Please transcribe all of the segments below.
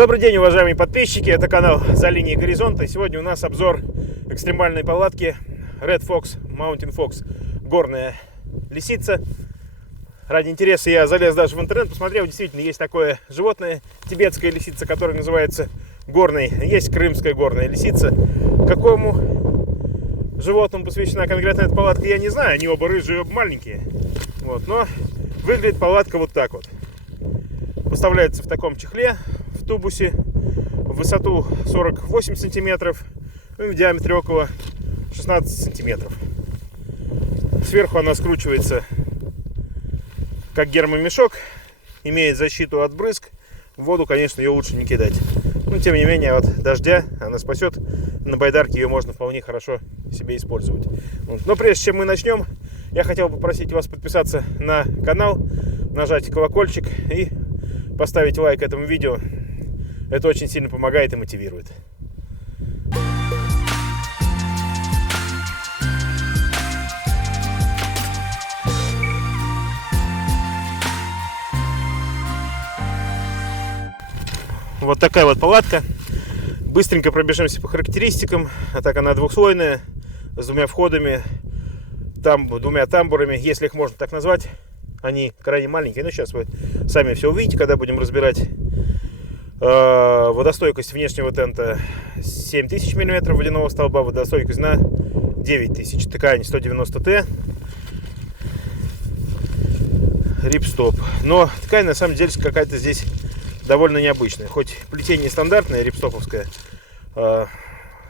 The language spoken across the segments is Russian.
Добрый день, уважаемые подписчики, это канал «За линией горизонта». Сегодня у нас обзор экстремальной палатки Red Fox Mountain Fox, горная лисица. Ради интереса я залез даже в интернет, посмотрел, действительно есть такое животное, тибетская лисица, которая называется горной. Есть крымская горная лисица. Какому животному посвящена конкретно эта палатка, я не знаю, они оба рыжие, оба маленькие. Вот, но выглядит палатка вот так вот. Поставляется в таком чехле, в тубусе, в высоту 48 сантиметров, и в диаметре около 16 сантиметров. Сверху она скручивается как гермомешок, имеет защиту от брызг. В воду, конечно, ее лучше не кидать. Но, тем не менее, от дождя она спасет. На байдарке ее можно вполне хорошо себе использовать. Но прежде чем мы начнем, я хотел бы попросить вас подписаться на канал, нажать колокольчик и поставить лайк этому видео. Это очень сильно помогает и мотивирует. Вот такая вот палатка. Быстренько пробежимся по характеристикам. А так она двухслойная, с двумя входами, двумя тамбурами, если их можно так назвать. Они крайне маленькие, но сейчас вы сами все увидите, когда будем разбирать. Водостойкость внешнего тента 7000 мм водяного столба, водостойкость на 9000. Ткань 190Т. Рипстоп. Но ткань на самом деле какая-то здесь довольно необычная. Хоть плетение стандартное, рипстоповское,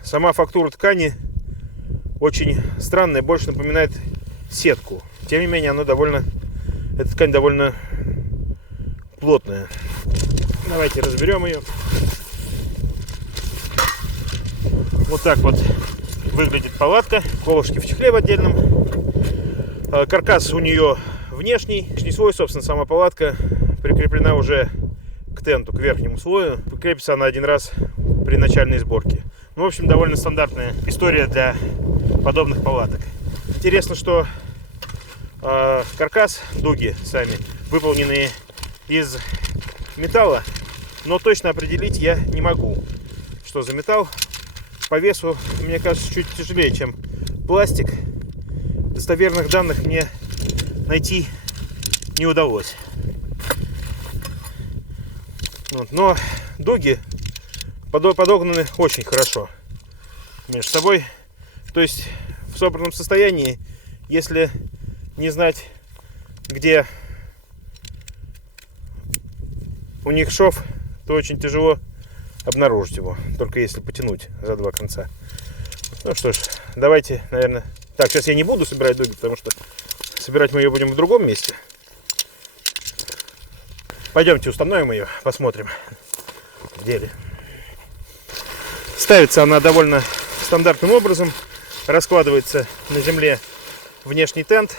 сама фактура ткани очень странная, больше напоминает сетку. Тем не менее, эта ткань довольно плотная. Давайте разберем ее. Вот так вот выглядит палатка. Колышки в чехле в отдельном. Каркас у нее внешний слой, собственно, сама палатка прикреплена уже к тенту, к верхнему слою. Крепится она один раз при начальной сборке. Ну, в общем, довольно стандартная история для подобных палаток. Интересно, что каркас, дуги сами, выполненные из металла, но точно определить я не могу, что за металл. По весу, мне кажется, чуть тяжелее, чем пластик. Достоверных данных мне найти не удалось. Вот. Но дуги подогнаны очень хорошо между собой. То есть в собранном состоянии, если не знать, где у них шов, то очень тяжело обнаружить его, только если потянуть за два конца. Ну что ж, давайте, наверное... Так, сейчас я не буду собирать дуги, потому что собирать мы ее будем в другом месте. Пойдемте установим ее, посмотрим в деле. Ставится она довольно стандартным образом. Раскладывается на земле внешний тент.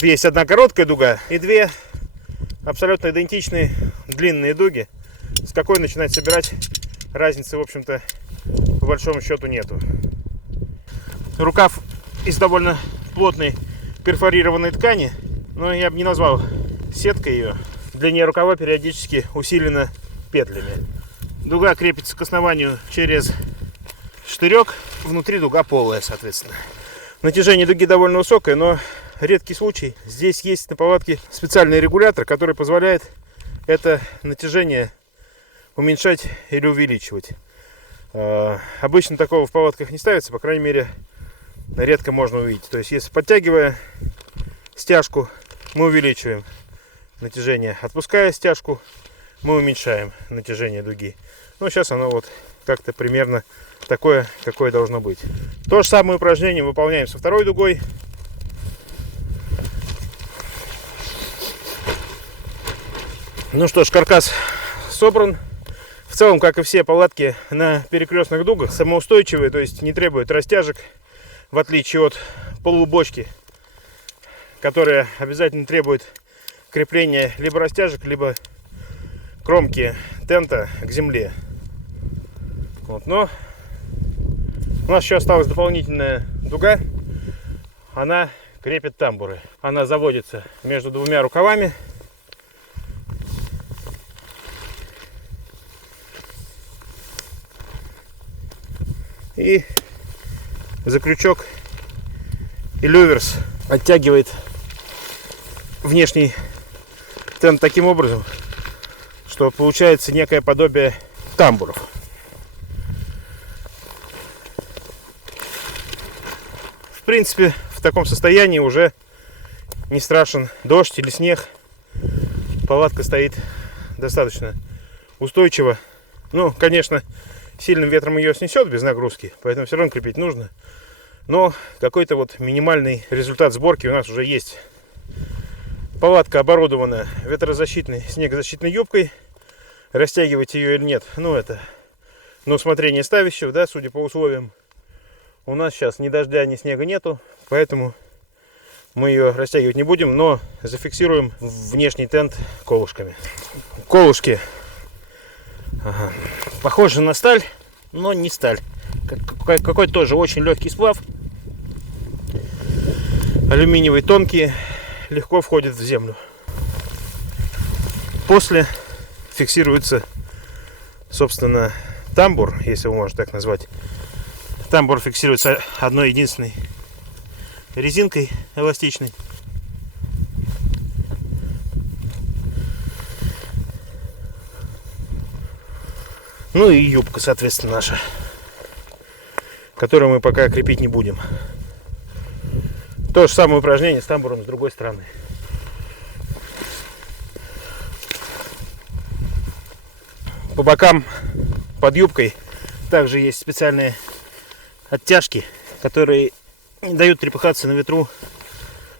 Есть одна короткая дуга и две абсолютно идентичные длинные дуги. С какой начинать собирать, разницы, в общем-то, по большому счету нету. Рукав из довольно плотной перфорированной ткани, но я бы не назвал сеткой ее. Длина рукава периодически усилена петлями. Дуга крепится к основанию через штырек. Внутри дуга полая, соответственно. Натяжение дуги довольно высокое, но редкий случай. Здесь есть на палатке специальный регулятор, который позволяет это натяжение уменьшать или увеличивать. Обычно такого в палатках не ставится, по крайней мере, редко можно увидеть. То есть, если подтягивая стяжку, мы увеличиваем натяжение. Отпуская стяжку, мы уменьшаем натяжение дуги. Ну, сейчас оно вот как-то примерно такое, какое должно быть. То же самое упражнение выполняем со второй дугой. Ну что ж, каркас собран. В целом, как и все палатки на перекрестных дугах, самоустойчивые, то есть не требуют растяжек, в отличие от полубочки, которая обязательно требует крепления либо растяжек, либо кромки тента к земле. Вот. Но у нас еще осталась дополнительная дуга. Она крепит тамбуры. Она заводится между двумя рукавами. И за крючок и люверс оттягивает внешний тент таким образом, что получается некое подобие тамбуров. В принципе, в таком состоянии уже не страшен дождь или снег. Палатка стоит достаточно устойчиво. Ну, конечно, сильным ветром ее снесет без нагрузки, поэтому все равно крепить нужно. Но какой-то вот минимальный результат сборки у нас уже есть. Палатка оборудована ветрозащитной, снегозащитной юбкой. Растягивать ее или нет, ну это на усмотрение ставящего, да, судя по условиям. У нас сейчас ни дождя, ни снега нету, поэтому мы ее растягивать не будем, но зафиксируем внешний тент колышками. Колышки похожи на сталь, но не сталь. Какой-то тоже очень легкий сплав. Алюминиевые, тонкие, легко входят в землю. После фиксируется, собственно, тамбур, если его можно так назвать. Тамбур фиксируется одной единственной резинкой эластичной. Ну и юбка, соответственно, наша, которую мы пока крепить не будем. То же самое упражнение с тамбуром с другой стороны. По бокам под юбкой также есть специальные оттяжки, которые не дают трепыхаться на ветру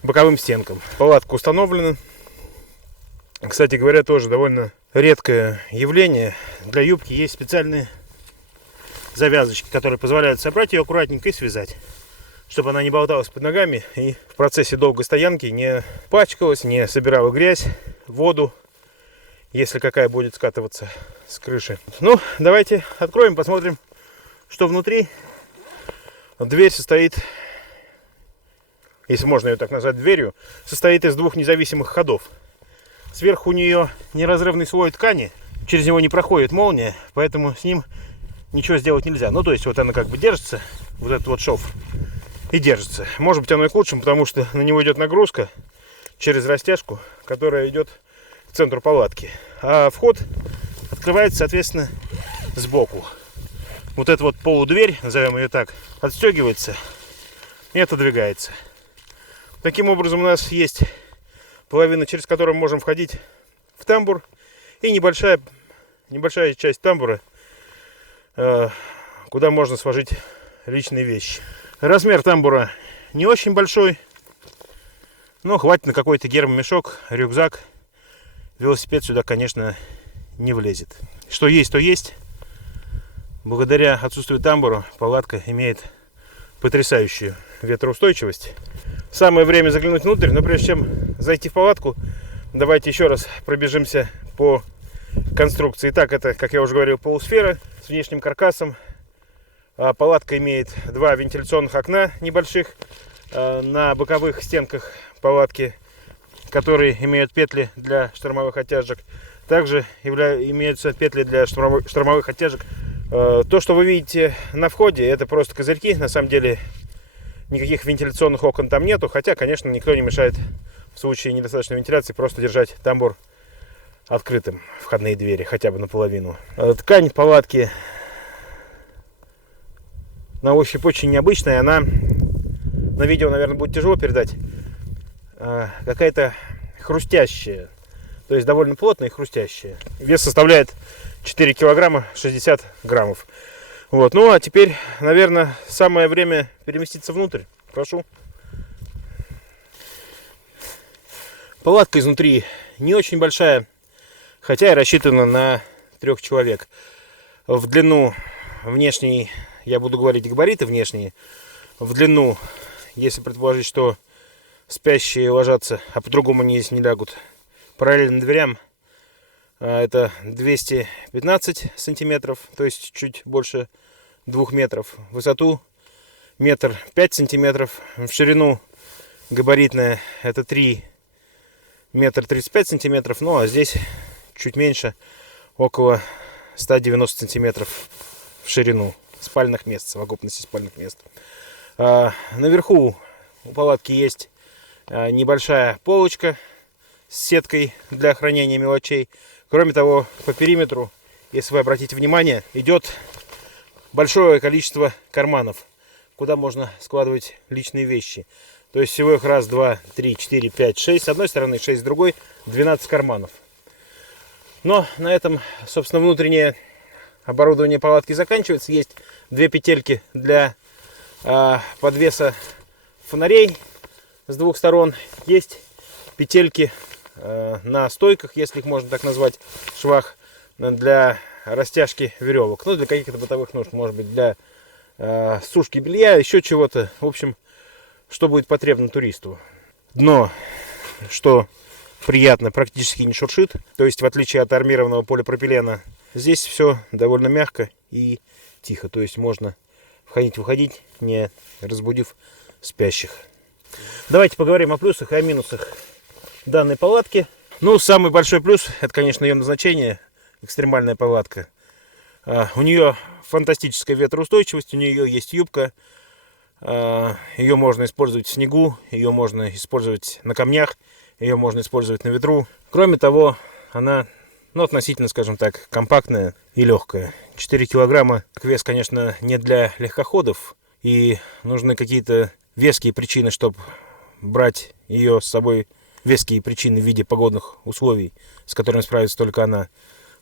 боковым стенкам. Палатка установлена. Кстати говоря, тоже довольно редкое явление. Для юбки есть специальные завязочки, которые позволяют собрать ее аккуратненько и связать, чтобы она не болталась под ногами и в процессе долгой стоянки не пачкалась, не собирала грязь, воду, если какая будет скатываться с крыши. Ну, давайте откроем, посмотрим, что внутри. Дверь состоит, если можно ее так назвать дверью, состоит из двух независимых ходов. Сверху у нее неразрывный слой ткани, через него не проходит молния, поэтому с ним ничего сделать нельзя. Ну, то есть вот она как бы держится, вот этот вот шов, и держится. Может быть, оно и к лучшему, потому что на него идет нагрузка через растяжку, которая идет к центру палатки. А вход открывается, соответственно, сбоку. Вот эта вот полудверь, назовем ее так, отстегивается и отодвигается. Таким образом, у нас есть половина, через которую мы можем входить в тамбур, и небольшая часть тамбура, куда можно сложить личные вещи. Размер тамбура не очень большой, но хватит на какой-то гермомешок, рюкзак. Велосипед сюда, конечно, не влезет. Что есть, то есть. Благодаря отсутствию тамбура палатка имеет потрясающую ветроустойчивость. Самое время заглянуть внутрь, но прежде чем зайти в палатку, давайте еще раз пробежимся по конструкции. Итак, это, как я уже говорил, полусфера с внешним каркасом. Палатка имеет два вентиляционных окна небольших на боковых стенках палатки, которые имеют петли для штормовых оттяжек. Также имеются петли для штормовых оттяжек. То, что вы видите на входе, это просто козырьки. На самом деле никаких вентиляционных окон там нету. Хотя, конечно, никто не мешает в случае недостаточной вентиляции просто держать тамбур открытым, входные двери, хотя бы наполовину. Ткань палатки на ощупь очень необычная. Она на видео, наверное, будет тяжело передать. Какая-то хрустящая. То есть довольно плотная и хрустящая. Вес составляет 4 килограмма 60 граммов. Вот. Ну а теперь, наверное, самое время переместиться внутрь. Прошу. Палатка изнутри не очень большая, хотя и рассчитана на 3 человек. В длину внешней, я буду говорить габариты внешние, в длину, если предположить, что спящие ложатся, а по-другому они здесь не лягут, параллельно дверям, это 215 сантиметров, то есть чуть больше 2 метров. В высоту 1,5 сантиметров. В ширину габаритная это 3 метра 35 сантиметров. Ну а здесь чуть меньше, около 190 сантиметров в ширину. спальных мест, совокупности спальных мест. Наверху у палатки есть небольшая полочка с сеткой для хранения мелочей. Кроме того, по периметру, если вы обратите внимание, идет большое количество карманов, куда можно складывать личные вещи. То есть всего их 1, 2, 3, 4, 5, 6 с одной стороны, 6 с другой, 12 карманов. Но на этом, собственно, внутреннее оборудование палатки заканчивается. Есть 2 петельки для подвеса фонарей с 2 сторон. Есть петельки на стойках, если их можно так назвать, швах, для растяжки веревок. Ну, для каких-то бытовых нужд, может быть, для сушки белья, еще чего-то. В общем, что будет потребно туристу. Дно, что приятно, практически не шуршит. То есть, в отличие от армированного полипропилена, здесь все довольно мягко и тихо. То есть, можно входить-выходить, не разбудив спящих. Давайте поговорим о плюсах и о минусах данной палатки. Ну, самый большой плюс, это, конечно, ее назначение. Экстремальная палатка. У нее фантастическая ветроустойчивость, у нее есть юбка. Ее можно использовать в снегу, ее можно использовать на камнях, ее можно использовать на ветру. Кроме того, она, относительно, скажем так, компактная и легкая. 4 килограмма. Вес, конечно, не для легкоходов, и нужны какие-то веские причины, чтобы брать ее с собой. Веские причины в виде погодных условий, с которыми справится только она.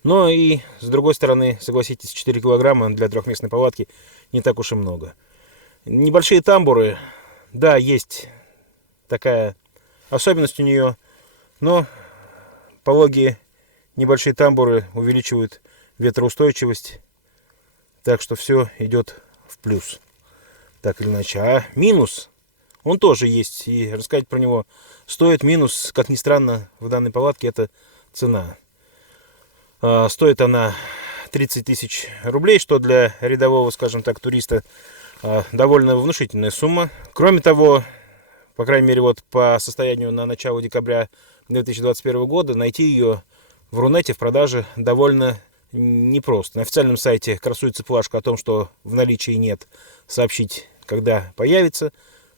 Но и, с другой стороны, согласитесь, 4 килограмма для трехместной палатки не так уж и много. Небольшие тамбуры, да, есть такая особенность у нее, но пологие небольшие тамбуры увеличивают ветроустойчивость, так что все идет в плюс, так или иначе. А минус, он тоже есть, и рассказать про него стоит. Минус, как ни странно, в данной палатке это цена. Стоит она 30 тысяч рублей, что для рядового, скажем так, туриста довольно внушительная сумма. Кроме того, по крайней мере, вот по состоянию на начало декабря 2021 года, найти ее в Рунете в продаже довольно непросто. На официальном сайте красуется плашка о том, что в наличии нет, сообщить, когда появится,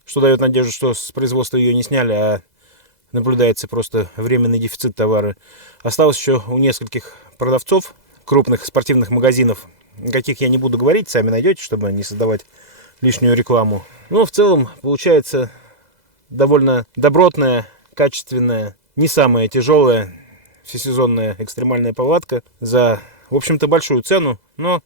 что дает надежду, что с производства ее не сняли, а наблюдается просто временный дефицит товара. Осталось еще у нескольких продавцов крупных спортивных магазинов, каких я не буду говорить, сами найдете, чтобы не создавать лишнюю рекламу. Но в целом получается довольно добротная, качественная, не самая тяжелая всесезонная экстремальная палатка за, в общем-то, большую цену. Но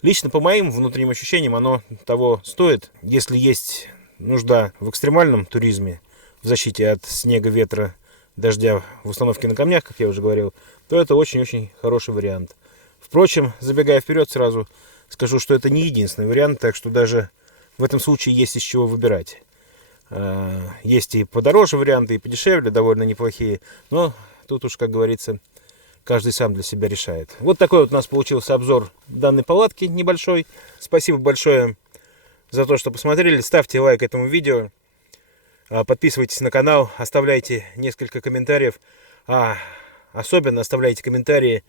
лично по моим внутренним ощущениям оно того стоит. Если есть нужда в экстремальном туризме, в защите от снега, ветра, дождя, в установке на камнях, как я уже говорил, то это очень-очень хороший вариант. Впрочем, забегая вперед, сразу скажу, что это не единственный вариант, так что даже в этом случае есть из чего выбирать. Есть и подороже варианты, и подешевле, довольно неплохие, но тут уж, как говорится, каждый сам для себя решает. Вот такой вот у нас получился обзор данной палатки небольшой. Спасибо большое за то, что посмотрели. Ставьте лайк этому видео, подписывайтесь на канал, оставляйте несколько комментариев. Особенно оставляйте комментарии,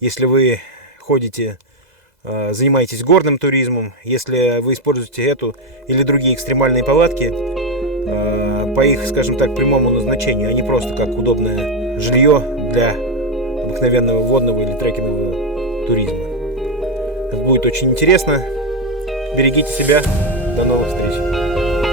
если вы ходите, занимаетесь горным туризмом, если вы используете эту или другие экстремальные палатки по их, скажем так, прямому назначению, а не просто как удобное жилье для обыкновенного водного или трекингового туризма. Это будет очень интересно. Берегите себя. До новых встреч.